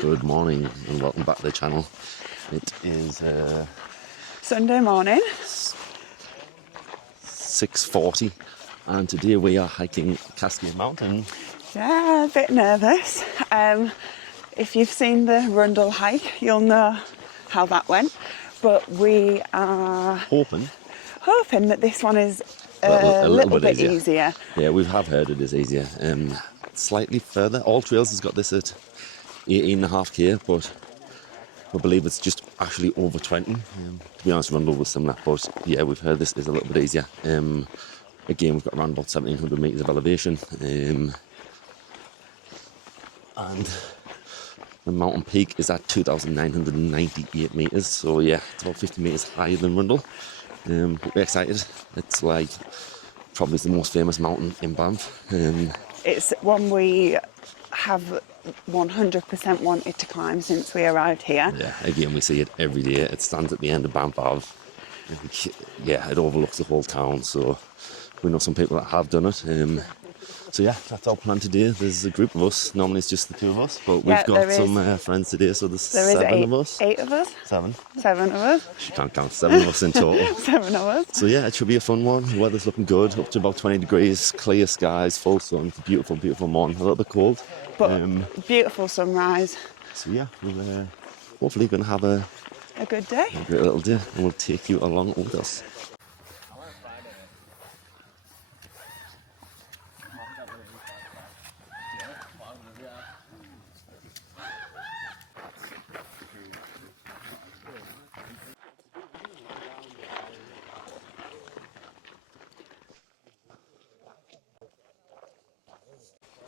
Good morning and welcome back to the channel. It is Sunday morning. 6:40 and today we are hiking Cascade Mountain. Yeah, a bit nervous. If you've seen the Rundle hike, you'll know how that went. But we are hoping that this one is a little bit easier. Yeah, we have heard it is easier. Slightly further. All Trails has got this at 18.5k, but we believe it's just actually over 20. To be honest, Rundle was similar, but yeah, we've heard this is a little bit easier. Again, we've got around about 1,700 metres of elevation, and the mountain peak is at 2,998 metres, so yeah, it's about 50 metres higher than Rundle. But we're excited. It's like probably the most famous mountain in Banff. It's one we have 100% wanted to climb since we arrived here. Yeah, again, we see it every day. It stands at the end of Banff Ave. Yeah, it overlooks the whole town, so we know some people that have done it. So yeah, that's our plan today. There's a group of us. Normally it's just the two of us, but we've got some friends today, so there's 7 of us. 8 of us? 7. 7 of us. She can't count. 7 of us in total. 7 of us. So yeah, it should be a fun one. The weather's looking good, up to about 20 degrees, clear skies, full sun. It's a beautiful, beautiful morning. A little bit cold. But beautiful sunrise. So yeah, we're hopefully going to have a good day. A great little day, and we'll take you along with us.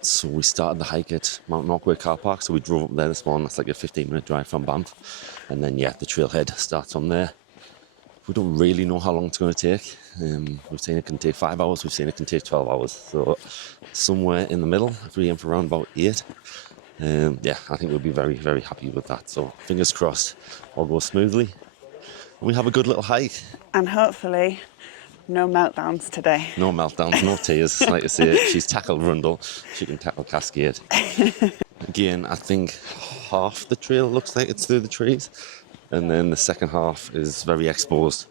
So we started the hike at Mount Norquay car park, so we drove up there this morning. That's like a 15-minute drive from Banff, and then yeah, the trailhead starts from there. We don't really know how long it's going to take. We've seen it can take 5 hours, we've seen it can take 12 hours, so somewhere in the middle, if we aim for around about 8. Yeah, I think we'll be very, very happy with that. So fingers crossed, all goes smoothly, and we have a good little hike. And hopefully no meltdowns today. No meltdowns, no tears. Like I say, she's tackled Rundle, she can tackle Cascade. Again, I think half the trail looks like it's through the trees, and then the second half is very exposed,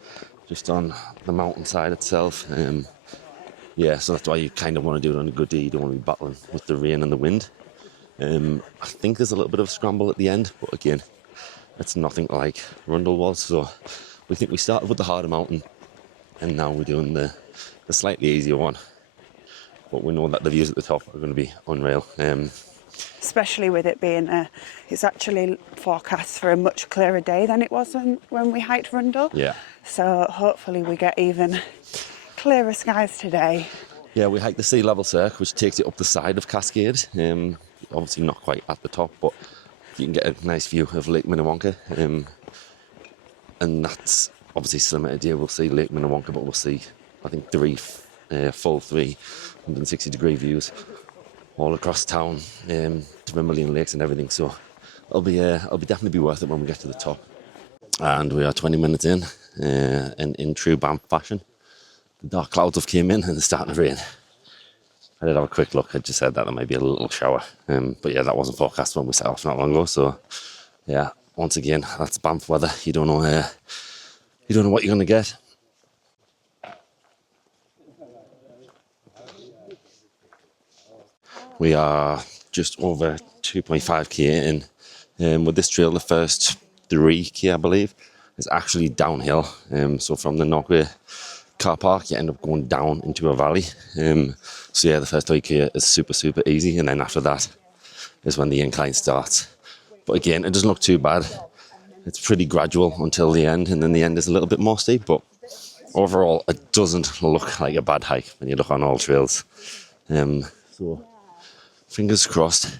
just on the mountainside itself. Yeah, so that's why you kind of want to do it on a good day. You don't want to be battling with the rain and the wind. I think there's a little bit of a scramble at the end, but again, it's nothing like Rundle was. So we think we started with the harder mountain, and now we're doing the slightly easier one. But we know that the views at the top are going to be unreal. Especially with it being it's actually forecast for a much clearer day than it was when we hiked Rundle. Yeah. So hopefully we get even clearer skies today. Yeah, we hiked the sea level cirque, which takes it up the side of Cascade. Obviously not quite at the top, but you can get a nice view of Lake Minnewanka. And that's obviously similar to we'll see Lake Minnewanka, but we'll see, I think, full 360-degree views all across town, to Vermilion Lakes and everything. So it'll definitely be worth it when we get to the top. And we are 20 minutes in, and in true Banff fashion, the dark clouds have came in and it's starting to rain. I did have a quick look. I just said that there might be a little shower, but yeah, that wasn't forecast when we set off not long ago. So yeah, once again, that's Banff weather. You don't know what you're going to get. We are just over 2.5k in. With this trail, the first 3k, I believe, is actually downhill. So from the Norquay car park, you end up going down into a valley. So yeah, the first 3k is super, super easy, and then after that is when the incline starts. But again, it doesn't look too bad. It's pretty gradual until the end, and then the end is a little bit more steep, but overall it doesn't look like a bad hike when you look on all trails. So fingers crossed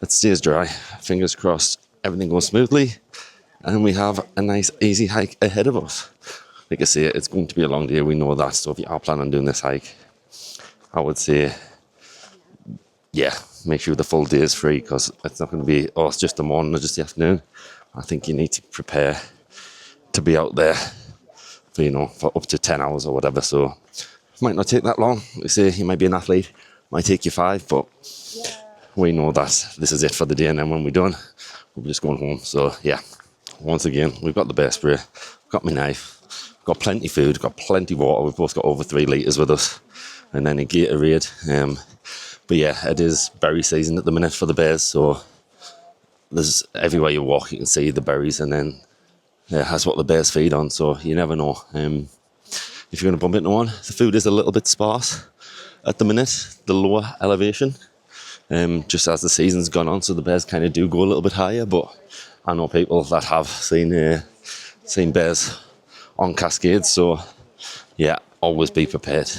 it stays dry, fingers crossed everything goes smoothly, and we have a nice easy hike ahead of us. Like I say, it's going to be a long day, we know that, so if you are planning on doing this hike, I would say, yeah, make sure the full day is free, because it's not going to be, it's just the morning or just the afternoon. I think you need to prepare to be out there for up to 10 hours or whatever, so it might not take that long. Like I say, you might be an athlete, might take you 5, but we know that this is it for the day, and then when we're done, we're just going home. So yeah, once again, we've got the bear spray, got my knife, got plenty of food, got plenty of water. We've both got over 3 litres with us, and then a Gatorade. But yeah, it is berry season at the minute for the bears, so there's everywhere you walk you can see the berries, and then that's what the bears feed on, so you never know if you're going to bump into one. The food is a little bit sparse at the minute, the lower elevation, just as the season's gone on, so the bears kind of do go a little bit higher. But I know people that have seen bears on Cascades, so yeah, always be prepared.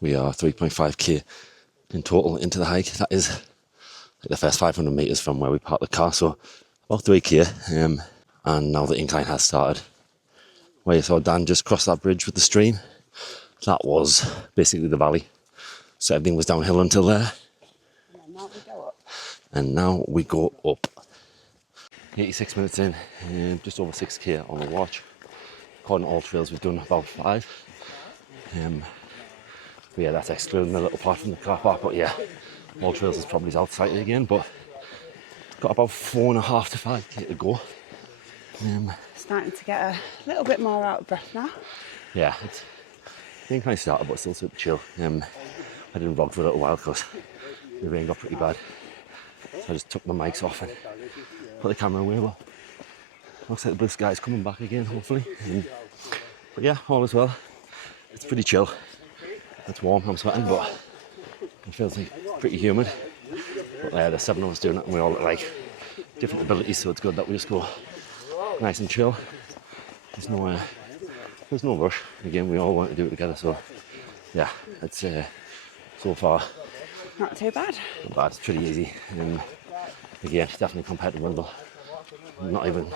We are 3.5k in total into the hike. That is like the first 500 metres from where we parked the car, so about 3k. And now the incline has started. Where you saw Dan just cross that bridge with the stream, that was basically the valley. So everything was downhill until there. And now we go up. 86 minutes in, just over 6k on the watch. According to all trails, we've done about 5. But yeah, that's excluding the little part from the car park. But yeah, all trails is probably outside again, but got about 4.5 to 5k to go. Starting to get a little bit more out of breath now. Yeah, it's the incline started, but still super chill. I didn't vlog for a little while because the rain got pretty bad. So I just took my mics off and put the camera away. But looks like the blue sky is coming back again, hopefully. But yeah, all is well. It's pretty chill. It's warm, I'm sweating, but it feels like pretty humid. But there's 7 of us doing it, and we all look like different abilities, so it's good that we just go nice and chill. There's no rush. Again, we all want to do it together, so yeah, it's so far not too bad. Not bad. It's pretty easy. Again, definitely compared to Wimble, doesn't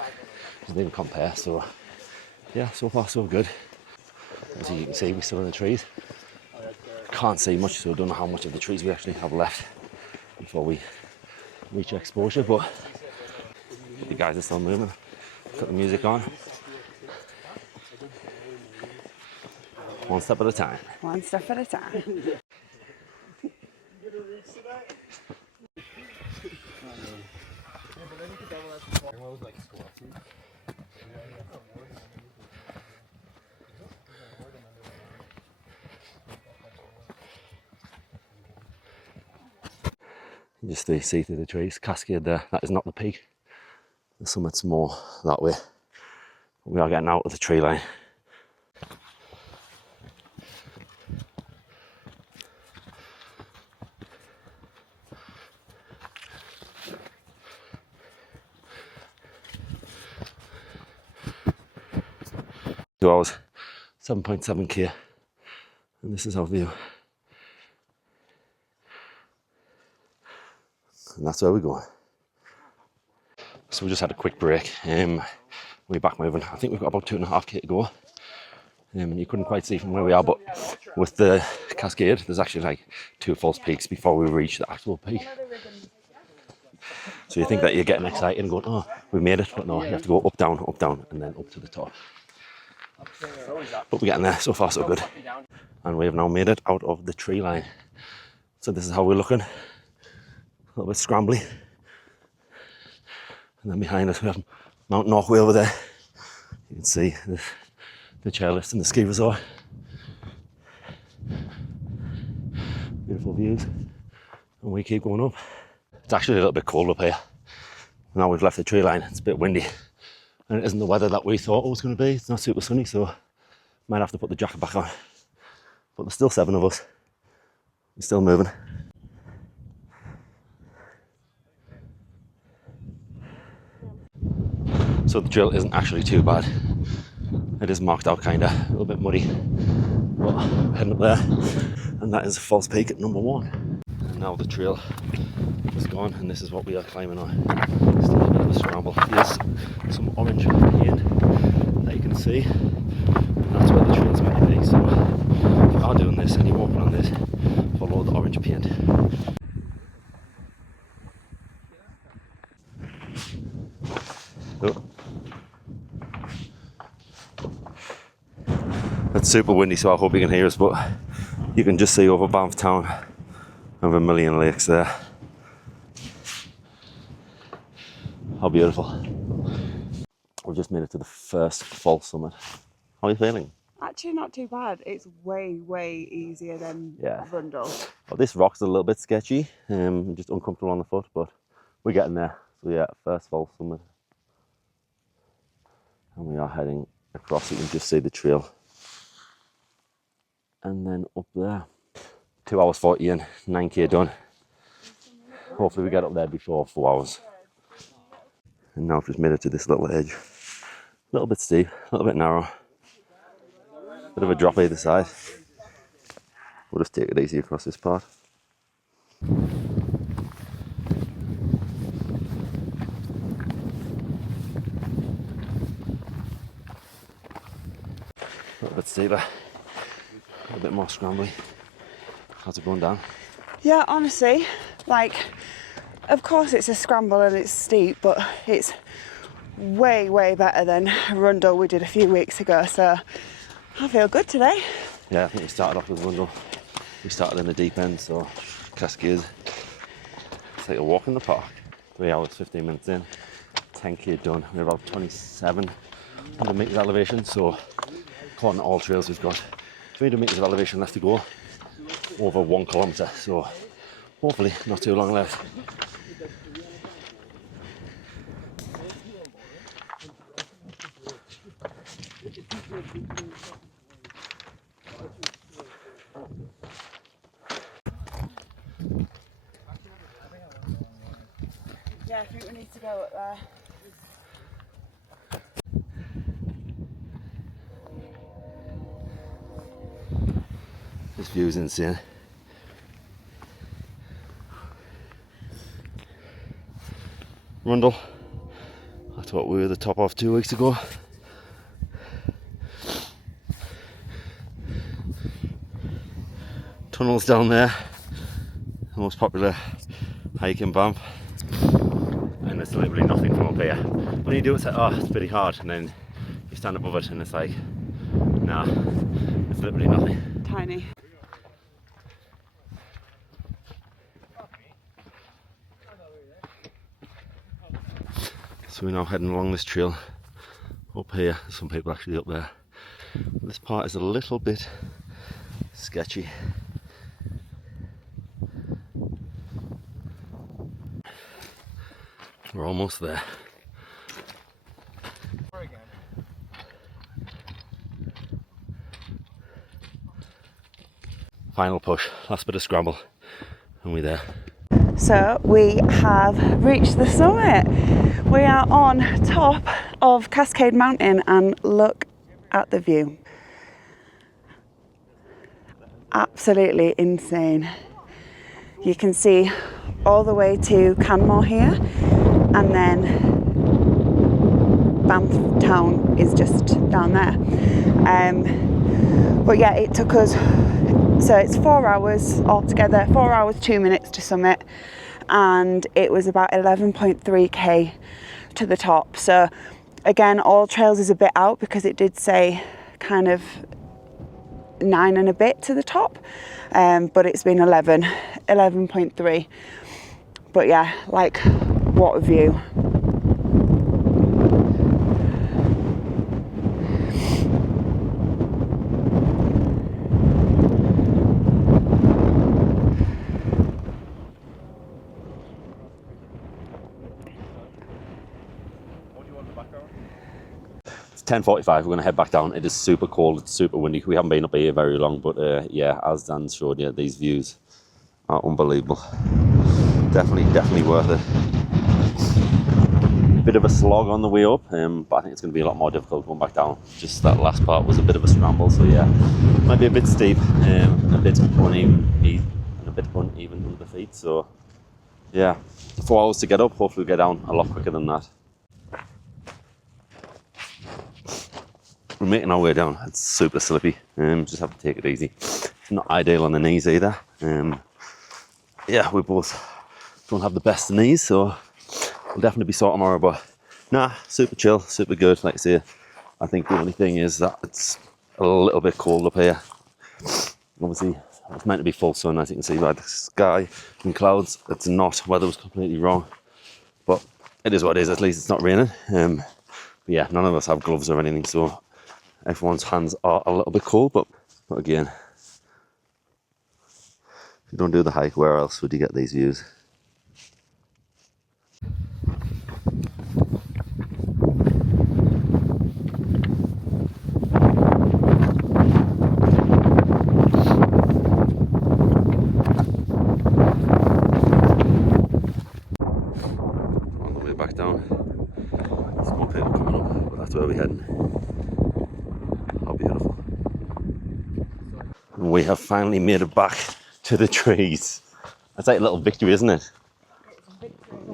even compare. So yeah, so far so good. As you can see, we're still in the trees. Can't see much, so I don't know how much of the trees we actually have left before we reach exposure, but the guys are still moving. Got the music on. One step at a time. One step at a time. You just see through the trees. Cascade there, that is not the peak. The summit's more that way. We are getting out of the tree line. Two hours, 7.7k, and this is our view. And that's where we're going. So we just had a quick break. We're back moving. I think we've got about 2.5k to go. And you couldn't quite see from where we are, but with the Cascade, there's actually like 2 false peaks before we reach the actual peak. So you think that you're getting excited and going, oh, we made it, but no, you have to go up, down, and then up to the top. But we're getting there, so far so good. And we have now made it out of the tree line. So this is how we're looking. A little bit scrambly. And then behind us we have Mount Norquay over there. You can see the chairlift and the ski resort. Beautiful views. And we keep going up. It's actually a little bit cold up here. Now we've left the tree line, it's a bit windy. And it isn't the weather that we thought it was going to be. It's not super sunny, so might have to put the jacket back on. But there's still 7 of us. We're still moving. So the trail isn't actually too bad. It is marked out kinda, a little bit muddy. But we're heading up there, and that is False Peak at number 1. And now the trail is gone, and this is what we are climbing on. Still a bit of a scramble. There's some orange paint that you can see, and that's where the trail's meant to be. So if you are doing this and you're walking on this, follow the orange paint. Oh. super windy, so I hope you can hear us, but you can just see over Banff town and a million lakes there. How beautiful. We've just made it to the first false summit. How are you feeling? Actually not too bad. It's way easier than Rundle. Well, this rock's a little bit sketchy, just uncomfortable on the foot, but we're getting there. So yeah, first false summit. And we are heading across. You can just see the trail. And then up there. 2 hours 40 in, 9k done. Hopefully we get up there before 4 hours. And now I've just made it to this little edge. A little bit steep, a little bit narrow. Bit of a drop either side. We'll just take it easy across this part. A little bit steeper, a little bit more scrambly. How's it going down? Yeah, honestly, like, of course it's a scramble and it's steep, but it's way better than Rundle we did a few weeks ago, so I feel good today. Yeah, I think we started off with Rundle. We started in the deep end, so Cascade. It's like a walk in the park. 3 hours, 15 minutes in, 10k done. We're about 2,700 metres elevation, so according to all trails we've got 300 metres of elevation left to go, over 1 kilometre, so hopefully not too long left. Yeah, I think we need to go up there. This view is insane. Rundle, that's what we were the top of 2 weeks ago. Tunnels down there, the most popular hike in Banff. And there's literally nothing from up here. When you do it, it's like, oh, it's pretty hard, and then you stand above it and it's like, nah, it's literally nothing. Tiny. So we're now heading along this trail up here. There's some people actually up there. This part is a little bit sketchy. We're almost there. Final push, last bit of scramble, and we're there. So we have reached the summit. We are on top of Cascade Mountain and look at the view. Absolutely insane. You can see all the way to Canmore here, and then Banff town is just down there. But yeah, it took us, so it's 4 hours altogether, 4 hours 2 minutes to summit, and it was about 11.3k to the top. So again, all trails is a bit out because it did say kind of 9 and a bit to the top, but it's been 11.3. But yeah, like, what a view. It's 10:45, we're going to head back down. It is super cold, it's super windy. We haven't been up here very long, but yeah, as Dan showed you, these views are unbelievable. Definitely worth it. Bit of a slog on the way up, but I think it's going to be a lot more difficult going back down. Just that last part was a bit of a scramble, so yeah, might be a bit steep, a bit uneven under the feet. So yeah, 4 hours to get up. Hopefully we get down a lot quicker than that. We're making our way down. It's super slippy. Just have to take it easy. It's not ideal on the knees either. Yeah, we both don't have the best of knees, so we'll definitely be sore tomorrow. But nah, super chill, super good. Like I say, I think the only thing is that it's a little bit cold up here. Obviously, it's meant to be full sun, as you can see by the sky and clouds. It's not. Weather was completely wrong, but it is what it is. At least it's not raining. But yeah, none of us have gloves or anything, so everyone's hands are a little bit cold. But again, if you don't do the hike, where else would you get these views? On the way back down, there's more people coming up, but that's where we're heading. How beautiful. And we have finally made it back to the trees. That's like a little victory, isn't it?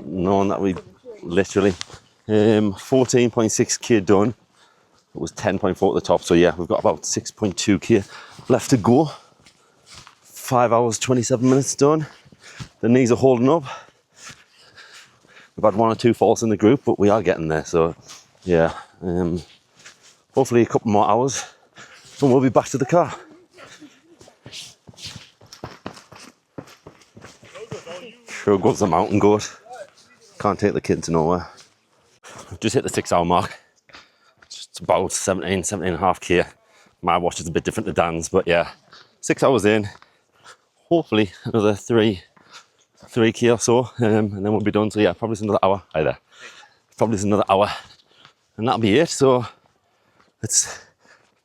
Knowing that we literally 14.6k done. It was 10.4 at the top, so yeah, we've got about 6.2k left to go. 5 hours 27 minutes done. The knees are holding up. We've had 1 or 2 falls in the group, but we are getting there. So yeah, hopefully a couple more hours and we'll be back to the car. Sure goes the mountain goat. Can't take the kids nowhere. We've just hit the 6 hour mark. It's about 17.5k. My watch is a bit different to Dan's, but yeah, 6 hours in. Hopefully another 3k or so, and then we'll be done. So yeah, probably it's another hour. Hi there. Probably it's another hour, and that'll be it. So it's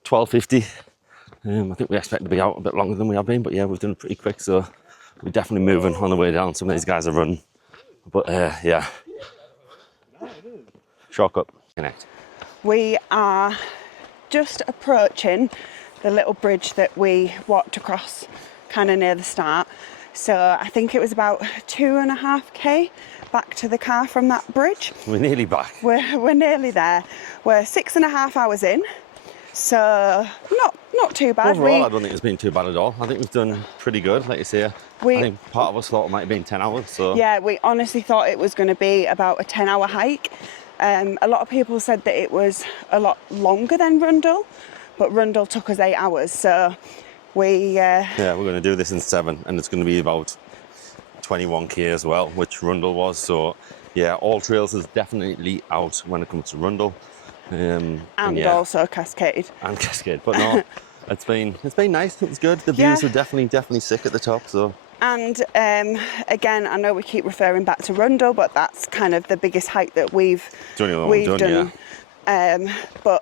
12:50. I think we expect to be out a bit longer than we have been, but yeah, we've done it pretty quick. So we're definitely moving on the way down. Some of these guys are running, but yeah. Shortcut, connect. We are just approaching the little bridge that we walked across kind of near the start. So I think it was about 2.5k back to the car from that bridge. We're nearly back. We're nearly there. We're 6.5 hours in, so not too bad. Overall, I don't think it's been too bad at all. I think we've done pretty good, like you say. I think part of us thought it might have been 10 hours. So yeah, we honestly thought it was going to be about a 10-hour hike. A lot of people said that it was a lot longer than Rundle, but Rundle took us 8 hours. So yeah, we're going to do this in 7, and it's going to be about 21k as well, which Rundle was. So yeah, all trails is definitely out when it comes to Rundle, and yeah, also Cascade. And Cascade. But no, it's been nice. It was good. The views are definitely sick at the top. So. And again, I know we keep referring back to Rundle, but that's kind of the biggest hike that we've done. Yeah. But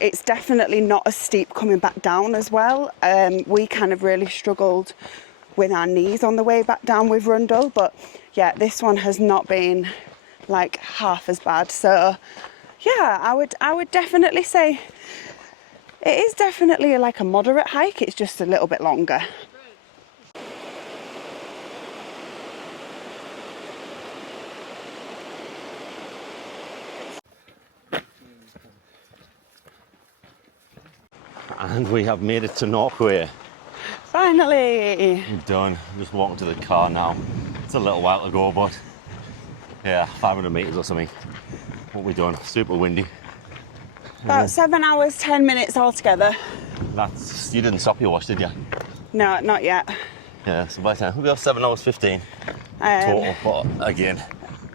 it's definitely not as steep coming back down as well. We kind of really struggled with our knees on the way back down with Rundle, but yeah, this one has not been like half as bad. So yeah, I would definitely say it is definitely like a moderate hike. It's just a little bit longer. And we have made it to Norquay. Finally! We're done. I'm just walking to the car now. It's a little while to go, but yeah, 500 metres or something. What we done? Super windy. About 7 hours, 10 minutes altogether. You didn't stop your watch, did you? No, not yet. Yeah, so by the time we'll be off 7 hours 15 total. But again,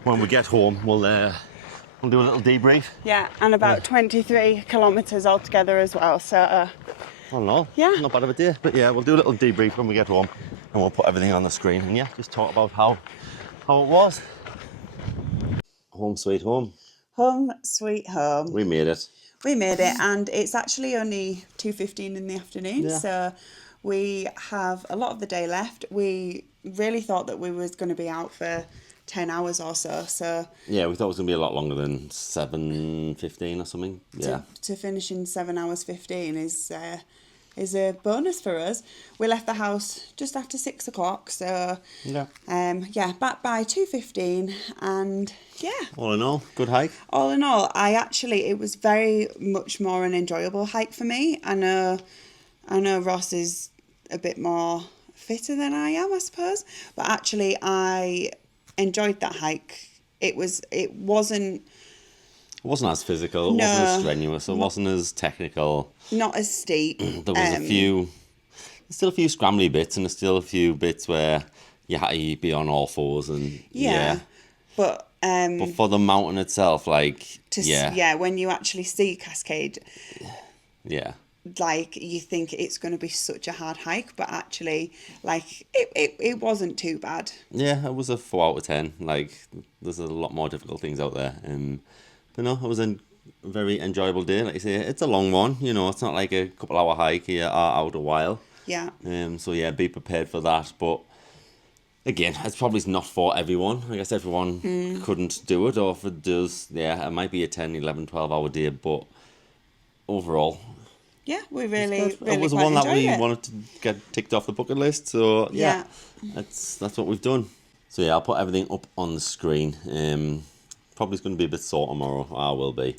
when we get home, we'll do a little debrief. Yeah, and about 23 kilometres altogether as well. So don't know. Yeah. Not bad of a day. But yeah, we'll do a little debrief when we get home, and we'll put everything on the screen, and yeah, just talk about how it was. Home sweet home. Home sweet home. We made it. We made it, and it's actually only 2:15 in the afternoon. Yeah. So we have a lot of the day left. We really thought that we was going to be out for 10 hours or so. So yeah, we thought it was going to be a lot longer than 7:15 or something. Yeah. To finish in 7 hours 15 is a bonus for us. We left the house just after 6 o'clock, so yeah, back by 2:15, and yeah. All in all, good hike. All in all, it was very much more an enjoyable hike for me. I know Ross is a bit more fitter than I am, I suppose, but actually I enjoyed that hike. It wasn't It wasn't as physical, it wasn't as No. strenuous, it wasn't as technical. Not as steep. There was there's still a few scrambly bits, and there's still a few bits where you had to be on all fours, and But But for the mountain itself, like, when you actually see Cascade, yeah. like, you think it's going to be such a hard hike, but actually, like, it wasn't too bad. Yeah, it was a 4 out of 10. Like, there's a lot more difficult things out there. But no, it was a very enjoyable day. Like you say, it's a long one. You know, it's not like a couple hour hike. You are out a while. Yeah. So yeah, be prepared for that. But again, it's probably not for everyone. I guess everyone couldn't do it, or if it does, yeah, it might be a 10, 11, 12 hour day. But overall, yeah, we really it was quite one that we enjoyed it. wanted to get ticked off the bucket list. So yeah, that's what we've done. So yeah, I'll put everything up on the screen. Probably going to be a bit sore tomorrow. I will be.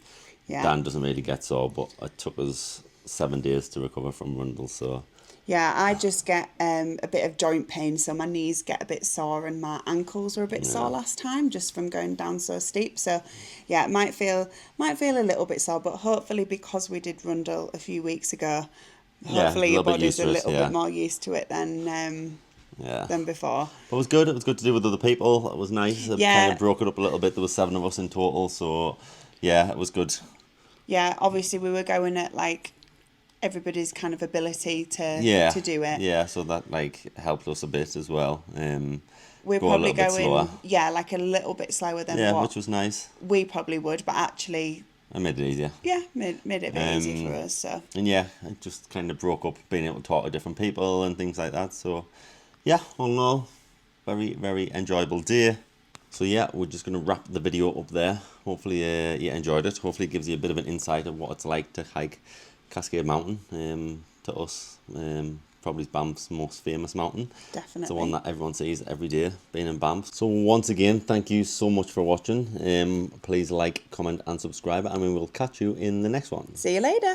Yeah. Dan doesn't really get sore, but it took us 7 days to recover from Rundle. So yeah, I just get a bit of joint pain, so my knees get a bit sore and my ankles were a bit sore last time, just from going down so steep. So yeah, it might feel a little bit sore, but hopefully, because we did Rundle a few weeks ago, hopefully your body's a little bit more used to it than before. But it was good. It was good to do with other people. It was nice. It kind of broke it up a little bit. There was 7 of us in total, so yeah, it was good. Yeah, obviously we were going at like everybody's kind of ability to do it. Yeah, so that like helped us a bit as well. We're probably going like a little bit slower than what which was nice. We probably would, but actually I made it easier. Yeah, made it a bit easy for us. So and yeah, it just kind of broke up being able to talk to different people and things like that. So yeah, all in all, very, very enjoyable day. So yeah, we're just going to wrap the video up there. Hopefully you enjoyed it. Hopefully it gives you a bit of an insight of what it's like to hike Cascade Mountain. To us, probably Banff's most famous mountain. Definitely. It's the one that everyone sees every day, being in Banff. So once again, thank you so much for watching. Please like, comment and subscribe, and we will catch you in the next one. See you later.